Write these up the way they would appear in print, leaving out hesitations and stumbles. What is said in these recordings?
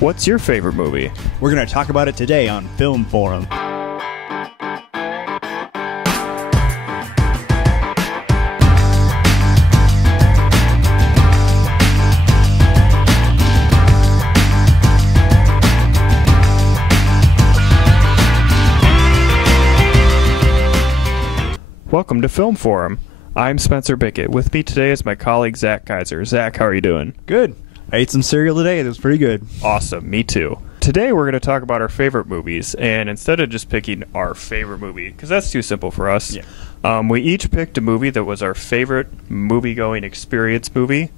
What's your favorite movie? We're going to talk about it today on Film Forum. Welcome to Film Forum. I'm Spenser Bickett. With me today is my colleague Zach.Kayser. Zach, how are you doing? Good. I ate some cereal today. It was pretty good. Awesome. Me too. Today we're going to talk about our favorite movies, and instead of just picking our favorite movie, because that's too simple for us, we each picked a movie that was our favorite movie-going experience movie,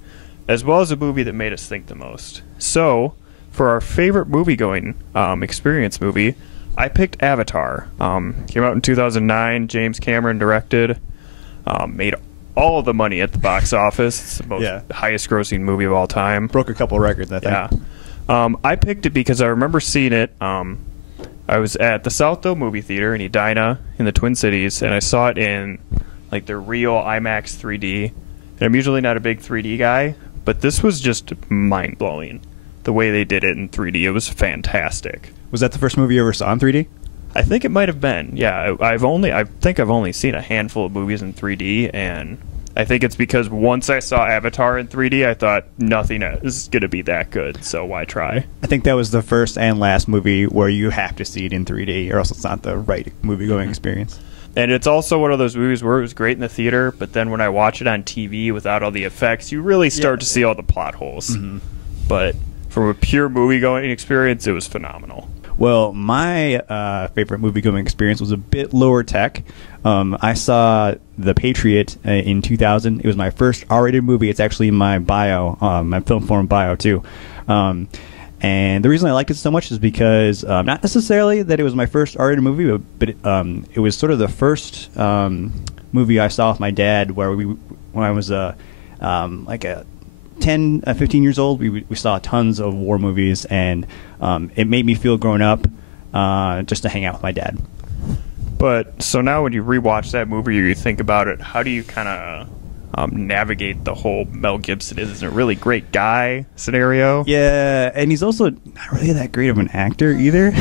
as well as a movie that made us think the most. So, for our favorite movie-going experience movie, I picked Avatar. Came out in 2009. James Cameron directed. Made all of the money at the box office. It's the most highest-grossing movie of all time. Broke a couple records, I think. Yeah. I picked it because I remember seeing it. I was at the Southdale Movie Theater in Edina in the Twin Cities, and I saw it in like the real IMAX 3D. And I'm usually not a big 3D guy, but this was just mind-blowing. The way they did it in 3D, it was fantastic. Was that the first movie you ever saw in 3D? I think it might have been. Yeah, I think I've only seen a handful of movies in 3D, and I think it's because once I saw Avatar in 3D, I thought nothing is going to be that good, so why try? I think that was the first and last movie where you have to see it in 3D, or else it's not the right movie-going experience. And it's also one of those movies where it was great in the theater, but then when I watch it on TV without all the effects, you really start to see all the plot holes. Mm-hmm. But from a pure movie-going experience, it was phenomenal. Well, my favorite movie-going experience was a bit lower tech. I saw The Patriot in 2000. It was my first R-rated movie. It's actually in my bio, my Film Forum bio, too. And the reason I liked it so much is because, not necessarily that it was my first R-rated movie, but it was sort of the first movie I saw with my dad where when I was like a 10, 15 years old, we saw tons of war movies, and it made me feel grown up just to hang out with my dad. But so now when you rewatch that movie or you think about it, how do you kind of navigate the whole Mel Gibson isn't a really great guy scenario? Yeah, and he's also not really that great of an actor either.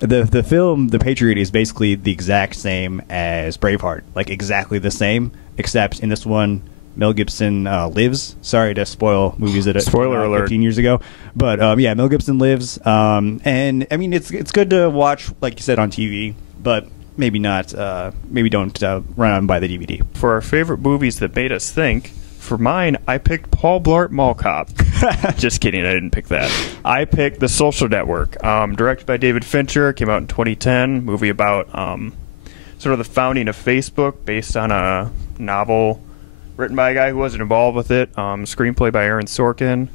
The film The Patriot is basically the exact same as Braveheart, like exactly the same, except in this one Mel Gibson lives. Sorry to spoil movies that spoiler alert 15 years ago, but yeah, Mel Gibson lives, and I mean it's good to watch, like you said, on TV, but maybe not. Maybe don't run out and buy the DVD. For our favorite movies that made us think, for mine, I picked Paul Blart Mall Cop. Just kidding, I didn't pick that. I picked The Social Network, directed by David Fincher. Came out in 2010. Movie about sort of the founding of Facebook, based on a novel written by a guy who wasn't involved with it. Screenplay by Aaron Sorkin.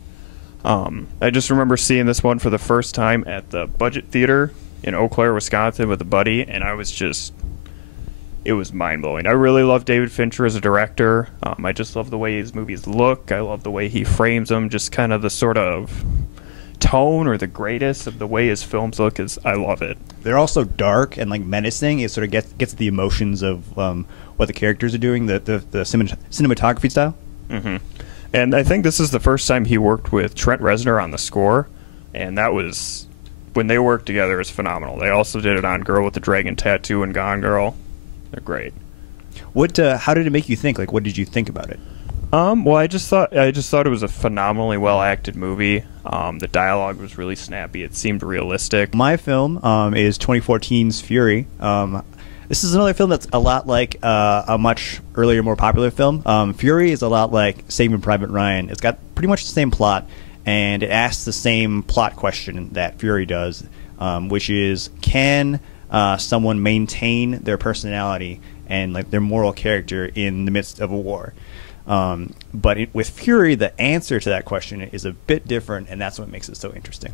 I just remember seeing this one for the first time at the Budget Theater in Eau Claire, Wisconsin with a buddy, and it was mind-blowing. I really love David Fincher as a director. I just love the way his movies look. I love the way he frames them, just kind of the sort of tone or the greatest of the way his films look. I love it. They're also dark and like menacing. It sort of gets the emotions of what the characters are doing, the cinematography style. Mm-hmm. And I think this is the first time he worked with Trent Reznor on the score, and that was, when they worked together, it was phenomenal. They also did it on Girl with the Dragon Tattoo and Gone Girl. They're great. How did it make you think? Like, what did you think about it? Well, I just thought it was a phenomenally well-acted movie. The dialogue was really snappy. It seemed realistic. My film is 2014's Fury. This is another film that's a lot like a much earlier, more popular film. Fury is a lot like Saving Private Ryan. It's got pretty much the same plot, and it asks the same plot question that Fury does, which is, can someone maintain their personality and like their moral character in the midst of a war? But with Fury, the answer to that question is a bit different, and that's what makes it so interesting.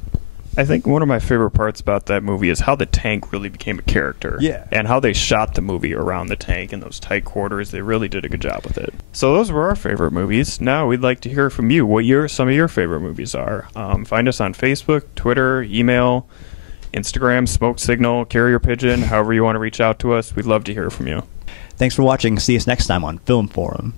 I think one of my favorite parts about that movie is how the tank really became a character. Yeah. And how they shot the movie around the tank in those tight quarters. They really did a good job with it. So those were our favorite movies. Now we'd like to hear from you what some of your favorite movies are. Find us on Facebook, Twitter, email, Instagram, Smoke Signal, Carrier Pigeon, however you want to reach out to us. We'd love to hear from you. Thanks for watching. See us next time on Film Forum.